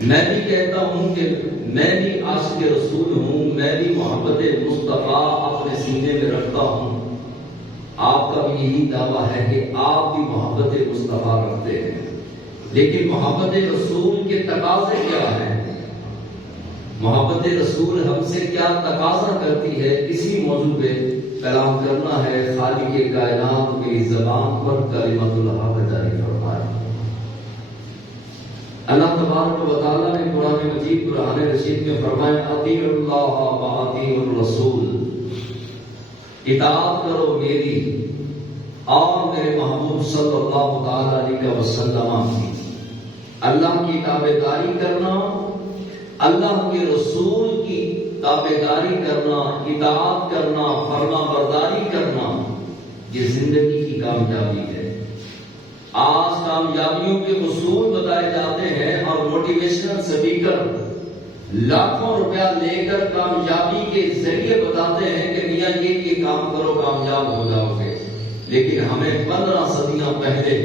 میں بھی کہتا ہوں کہ میں بھی عاشق رسول ہوں، میں بھی محبت مصطفیٰ اپنے سینے میں رکھتا ہوں۔ آپ کا بھی یہی دعویٰ ہے کہ آپ بھی محبت مصطفیٰ رکھتے ہیں، لیکن محبت رسول کے تقاضے کیا ہیں؟ محبت رسول ہم سے کیا تقاضا کرتی ہے؟ اسی موضوع پہ کلام کرنا ہے۔ خالق کائنات میری زبان پر کلمۃ الحق جاری فرمائے۔ اللہ تبارک و تعالیٰ نے قرآن مجید قرآن رشید میں فرمایا اطیعوا اللہ و اطیعوا الرسول، اطاعت کرو میری اور میرے محبوب صلی اللہ تعالی علیہ وسلم کی۔ اللہ کی تابعداری کرنا، اللہ کے رسول کی تابعداری کرنا، اطاعت کرنا، فرما برداری کرنا، یہ زندگی کی کامیابی ہے۔ آج کامیابیوں کے اصول بتائے جاتے ہیں اور موٹیویشنل اسپیکر لاکھوں روپیہ لے کر کامیابی کے ذریعے بتاتے ہیں کہ میاں یہ کام کرو کامیاب ہو جاؤ گے، لیکن ہمیں 15 صدیاں پہلے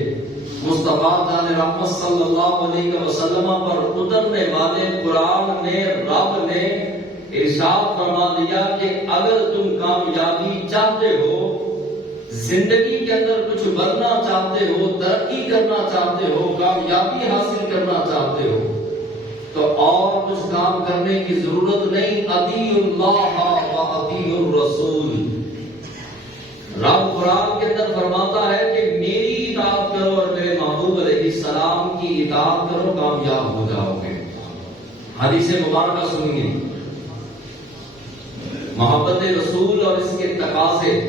مصطفیٰ جان رحمت صلی اللہ علیہ وسلم پر اترنے والے قرآن میں رب نے ارشاد فرما دیا کہ اگر تم کامیابی چاہتے ہو، زندگی کے اندر کچھ بننا چاہتے ہو، ترقی کرنا چاہتے ہو، کامیابی حاصل کرنا چاہتے ہو، تو اور کچھ کام کرنے کی ضرورت نہیں، اطیعوا اللہ و اطیعوا الرسول۔ رب قرآن کے اندر فرماتا ہے کہ میری اطاعت کرو اور میرے محبوب علیہ السلام کی اطاعت کرو، کامیاب ہو جاؤ گے۔ حدیث مبارکہ سنیے، محبت رسول اور اس کے تقاضے،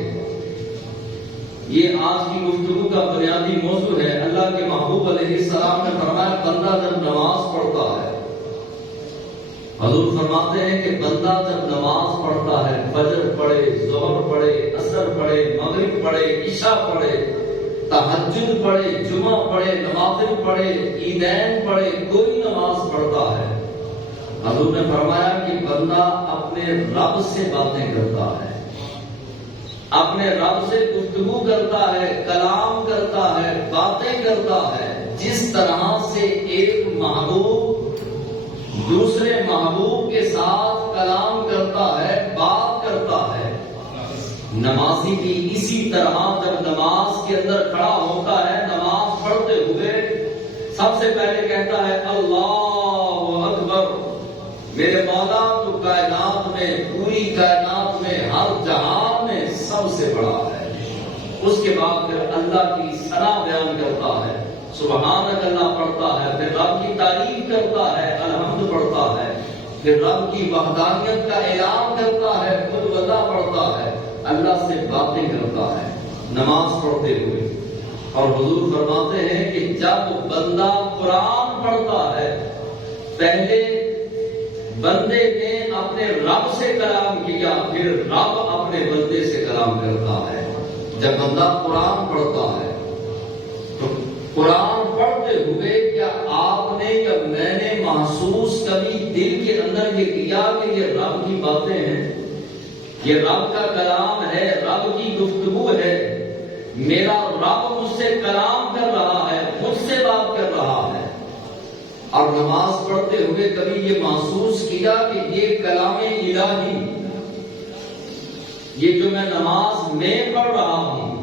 یہ آج کی گفتگو کا بنیادی موضوع ہے۔ اللہ کے محبوب علیہ السلام نے فرمایا بندہ جب نماز پڑھتا ہے، حضور فرماتے ہیں کہ بندہ جب نماز پڑھتا ہے، فجر پڑھے، ظہر پڑھے، عصر پڑھے، مغرب پڑھے، عشاء پڑھے، تہجد پڑھے، جمعہ پڑھے، نوافل پڑھے، عیدین پڑھے، کوئی نماز پڑھتا ہے، حضور نے فرمایا کہ بندہ اپنے رب سے باتیں کرتا ہے، اپنے رب سے گفتگو کرتا ہے، کلام کرتا ہے، باتیں کرتا ہے، جس طرح سے ایک محبوب دوسرے محبوب کے ساتھ کلام کرتا ہے، بات کرتا ہے۔ نمازی بھی اسی طرح جب نماز کے اندر کھڑا ہوتا ہے، نماز پڑھتے ہوئے سب سے پہلے کہتا ہے اللہ اکبر، میرے مولا تو کائنات میں، پوری کائنات میں، ہر جہان میں سب سے بڑا ہے۔ اس کے بعد پھر اللہ کی ثنا بیان کرتا ہے، سبحانک اللہ پڑھتا ہے، پھر رب کی تعریف کرتا ہے، الحمد پڑھتا ہے، پھر رب کی وحدانیت کا اعلان کرتا ہے، خود وضع پڑھتا ہے، اللہ سے باتیں کرتا ہے نماز پڑھتے ہوئے۔ اور حضور فرماتے ہیں کہ جب بندہ قرآن پڑھتا ہے، پہلے بندے نے اپنے رب سے کلام کیا، پھر رب اپنے بندے سے کلام کرتا ہے۔ جب بندہ قرآن پڑھتا ہے تو قرآن پڑھتے ہوئے کیا آپ نے یا میں نے محسوس کبھی دل کے اندر یہ کیا کہ یہ رب کی باتیں ہیں، یہ رب کا کلام ہے، رب کی گفتگو ہے، میرا رب مجھ سے کلام کر رہا ہے، مجھ سے بات کر رہا ہے؟ اور نماز پڑھتے ہوئے کبھی یہ محسوس کیا کہ یہ کلام الہی، یہ جو میں نماز میں پڑھ رہا ہوں،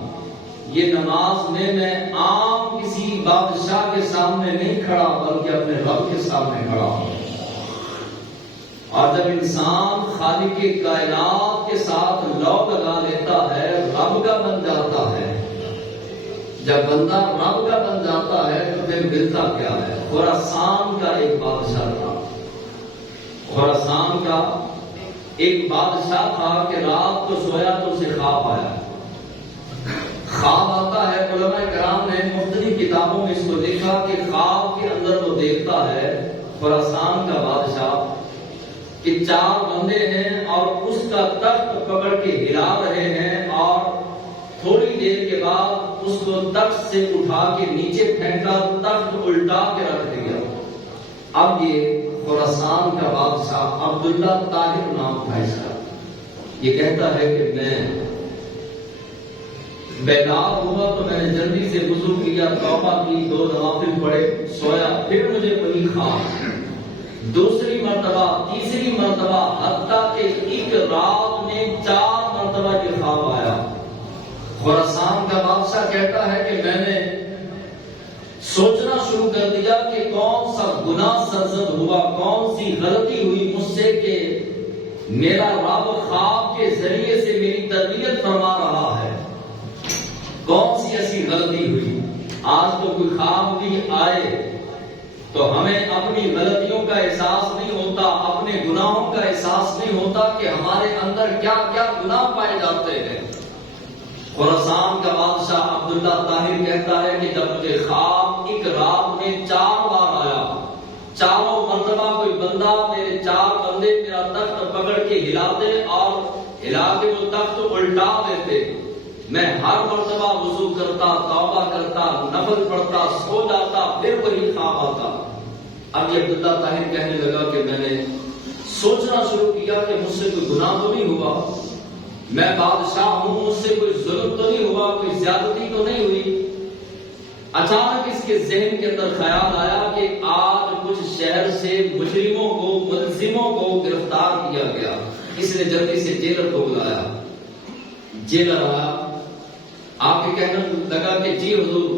یہ نماز میں عام کسی بادشاہ کے سامنے نہیں کھڑا بلکہ اپنے رب کے سامنے کھڑا ہوں۔ اور جب انسان خالق کائنات کے ساتھ لو لگا لیتا ہے، رب کا بن جاتا ہے، جب بندہ رب کا بن جاتا ہے تو پھر ملتا کیا ہے؟ خراسان کا ایک بادشاہ تھا، خراسان کا ایک بادشاہ تھا کہ رات کو سویا تو اسے خواب آیا۔ خواب آتا ہے، علماء کرام نے مختلف کتابوں میں اس کو لکھا کہ خواب کے اندر وہ دیکھتا ہے خراسان کا بادشاہ کہ 4 بندے ہیں اور اس کا تخت پکڑ کے ہلا رہے ہیں، اور تھوڑی دیر کے بعد اس کو تخت سے اٹھا کے نیچے پھینکا، تخت الٹا کے رکھ دیا۔ اب یہ خراسان کا بادشاہ عبداللہ طاہر نام تھا اس کا، یہ کہتا ہے کہ میں بیدار ہوا تو میں نے جلدی سے وضو کیا، توبہ کی، 2 نوافل پڑھے، سویا، پھر مجھے وہی خواب دوسری مرتبہ، تیسری مرتبہ، حتیٰ کہ ایک رات میں 4 مرتبہ یہ خواب آیا۔ خراسان کا بادشاہ کہتا ہے کہ میں نے سوچنا شروع کر دیا کہ کون سا گناہ سرزد ہوا، کون سی غلطی ہوئی مجھ سے کہ میرا رب خواب کے ذریعے سے میری تربیت فرما رہا ہے۔ کون سی ایسی غلطی ہوئی؟ آج تو کوئی خواب بھی آئے تو ہمیں اپنی غلطیوں کا احساس نہیں ہوتا، اپنے گناہوں کا احساس نہیں ہوتا کہ ہمارے اندر کیا کیا گناہ پائے جاتے ہیں۔ خراسان کا بادشاہ عبداللہ طاہر کہتا ہے کہ جب مجھے خواب ایک رات میں 4 بار آیا، چاروں مرتبہ کوئی بندہ، میرے 4 بندے میرا تخت پکڑ کے ہلاتے اور ہلا کے وہ تخت الٹا دیتے، میں ہر مرتبہ وضو کرتا، توبہ کرتا، نفل پڑھتا، سو جاتا، پھر وہی خواب آتا۔ اب یہ عبداللہ طاہر کہنے لگا کہ میں نے سوچنا شروع کیا کہ مجھ سے کوئی گناہ تو نہیں ہوا، میں بادشاہ ہوں، مجھ سے کوئی ظلم تو نہیں ہوا، کوئی زیادتی تو نہیں ہوئی۔ اچانک اس کے ذہن کے اندر خیال آیا کہ آج کچھ شہر سے مجرموں کو، ملزموں کو گرفتار کیا گیا۔ اس نے جلدی سے جیلر کو بلایا۔ جیلر آیا، آ کے کہنے لگا کہ جی حضور۔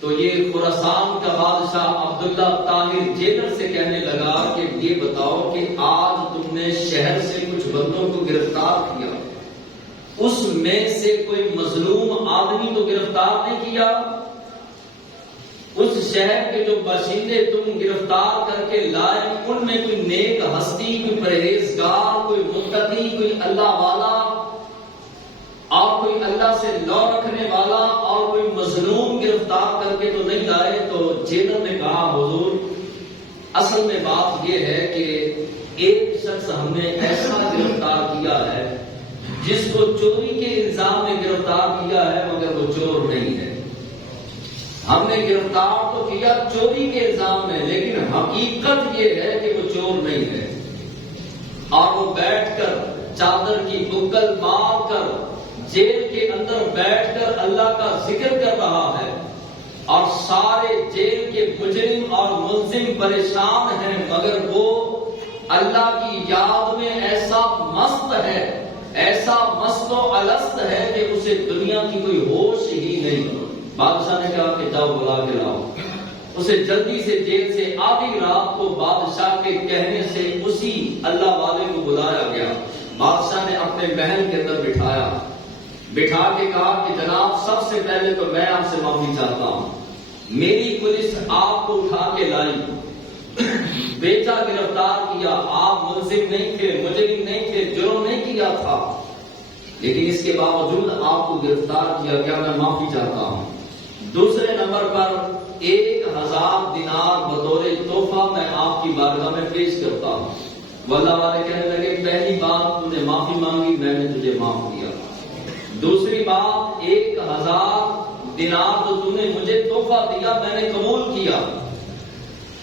تو یہ خراسان کا بادشاہ عبداللہ طاہر جیلر سے کہنے لگا کہ یہ بتاؤ کہ آج تم نے شہر سے کچھ بندوں کو گرفتار کیا، اس میں سے کوئی مظلوم آدمی تو گرفتار نہیں کیا؟ اس شہر کے جو باشندے تم گرفتار کر کے لائے، ان میں کوئی نیک ہستی، کوئی پرہیزگار، کوئی متقی، کوئی اللہ والا اور کوئی اللہ سے لو رکھنے والا اور کوئی مظلوم گرفتار کر کے تو نہیں لائے؟ تو جیلر نے کہا حضور اصل میں بات یہ ہے کہ ایک شخص ہم نے ایسا گرفتار کیا ہے جس کو چوری کے الزام میں گرفتار کیا ہے، مگر وہ چور نہیں ہے۔ ہم نے گرفتار تو کیا چوری کے الزام میں، لیکن حقیقت یہ ہے کہ وہ چور نہیں ہے۔ اور وہ بیٹھ کر چادر کی بکل مار کر جیل کے اندر بیٹھ کر اللہ کا ذکر کر رہا ہے، اور سارے جیل کے مجرم اور ملزم پریشان ہیں، مگر وہ اللہ کی یاد میں ایسا مست ہے، ایسا مست و الست ہے کہ اسے دنیا کی کوئی ہوش ہی نہیں۔ بادشاہ نے کہا کہ جاؤ بلا کے لاؤ۔ اسے جلدی سے جیل سے آدھی رات کو بادشاہ کے کہنے سے اسی اللہ والے کو بلایا گیا۔ بادشاہ نے اپنے محل کے اندر بٹھا کے کہا کہ جناب سب سے پہلے تو میں آپ سے معافی چاہتا ہوں، میری پولیس آپ کو اٹھا کے لائی، بیچا، گرفتار کیا، آپ ملزم نہیں تھے، مجرم نہیں تھے، جرم نہیں کیا تھا، لیکن اس کے باوجود آپ کو گرفتار کیا گیا، میں معافی چاہتا ہوں۔ دوسرے نمبر پر 1000 دینار بطور تحفہ میں آپ کی بارگاہ میں پیش کرتا ہوں۔ واللہ والے کہنے لگے پہلی بات تو نے معافی مانگی، میں نے تجھے معاف کیا۔ دوسری بات 1000 دینار تو تو نے مجھے تحفہ دیا، میں نے قبول کیا۔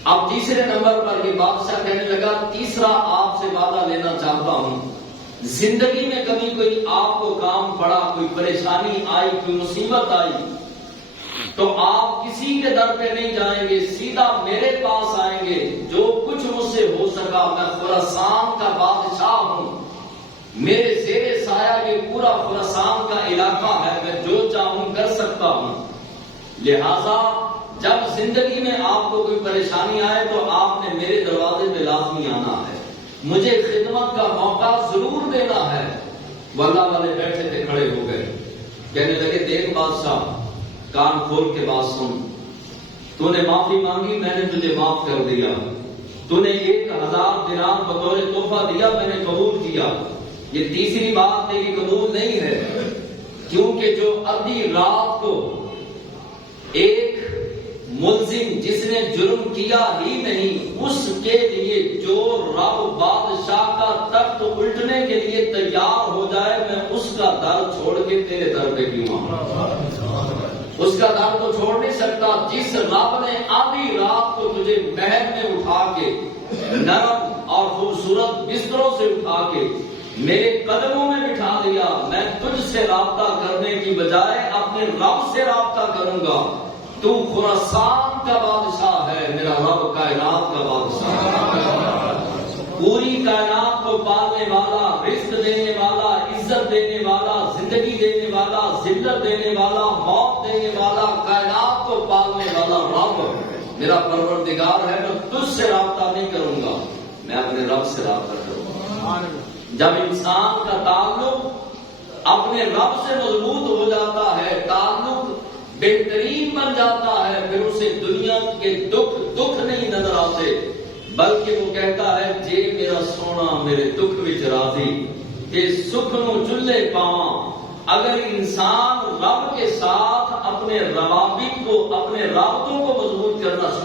اب تیسرے نمبر پر یہ بادشاہ کہنے لگا تیسرا آپ سے وعدہ لینا چاہتا ہوں، زندگی میں کبھی کوئی آپ کو کام پڑا، کوئی پریشانی آئی، کوئی مصیبت آئی تو آپ کسی کے در پہ نہیں جائیں گے، سیدھا میرے پاس آئیں گے۔ جو کچھ مجھ سے ہو سکا، میں خراسان کا بادشاہ ہوں، میرے زیر سایہ یہ پورا خراسان کا علاقہ ہے، میں جو چاہوں کر سکتا ہوں۔ لہذا جب زندگی میں آپ کو کوئی پریشانی آئے تو آپ نے میرے دروازے پہ لازمی آنا ہے، مجھے خدمت کا موقع ضرور دینا ہے۔ واللہ والے بیٹھے تھے، کھڑے ہو گئے، کہنے لگے دیکھ بادشاہ، کان کھول کے بات سن، تو نے معافی مانگی، میں نے تجھے معاف کر دیا، تو نے 1000 دینار بطور تحفہ دیا، میں نے قبول کیا۔ یہ تیسری بات تیری قبول نہیں ہے، کیونکہ جو آدھی رات کو ایک ملزم جس نے جرم کیا ہی نہیں، اس کے لیے جو رب بادشاہ کا تخت الٹنے کے لیے تیار ہو جائے، میں اس کا در چھوڑ کے تیرے در پہ کیوں آؤں؟ اس کا در تو چھوڑ نہیں سکتا۔ جس رب نے آدھی رات کو تجھے محل میں اٹھا کے، نرم اور خوبصورت بستروں سے اٹھا کے میرے قدموں میں بٹھا دیا، میں تجھ سے رابطہ کرنے کی بجائے اپنے رب سے رابطہ کروں گا۔ تو خراسان کا بادشاہ ہے، میرا رب کائنات کا بادشاہ ہے۔ پوری کائنات کو پالنے والا، رزق دینے والا، عزت دینے والا، زندگی دینے والا، ذلت دینے والا، موت دینے والا، کائنات کو پالنے والا رب میرا پروردگار ہے. میں تجھ سے رابطہ نہیں کروں گا، میں اپنے رب سے رابطہ کروں گا. جب انسان کا تعلق اپنے رب سے مضبوط ہو جاتا ہے، تعلق بہترین بن جاتا ہے، پھر اسے دنیا کے دکھ نہیں نظر آتے، بلکہ وہ کہتا ہے جے میرا سونا میرے دکھ وچ راضی، کہ سکھ نو چلے پاواں. اگر انسان رب کے ساتھ اپنے روابط کو، اپنے رابطوں کو مضبوط کرنا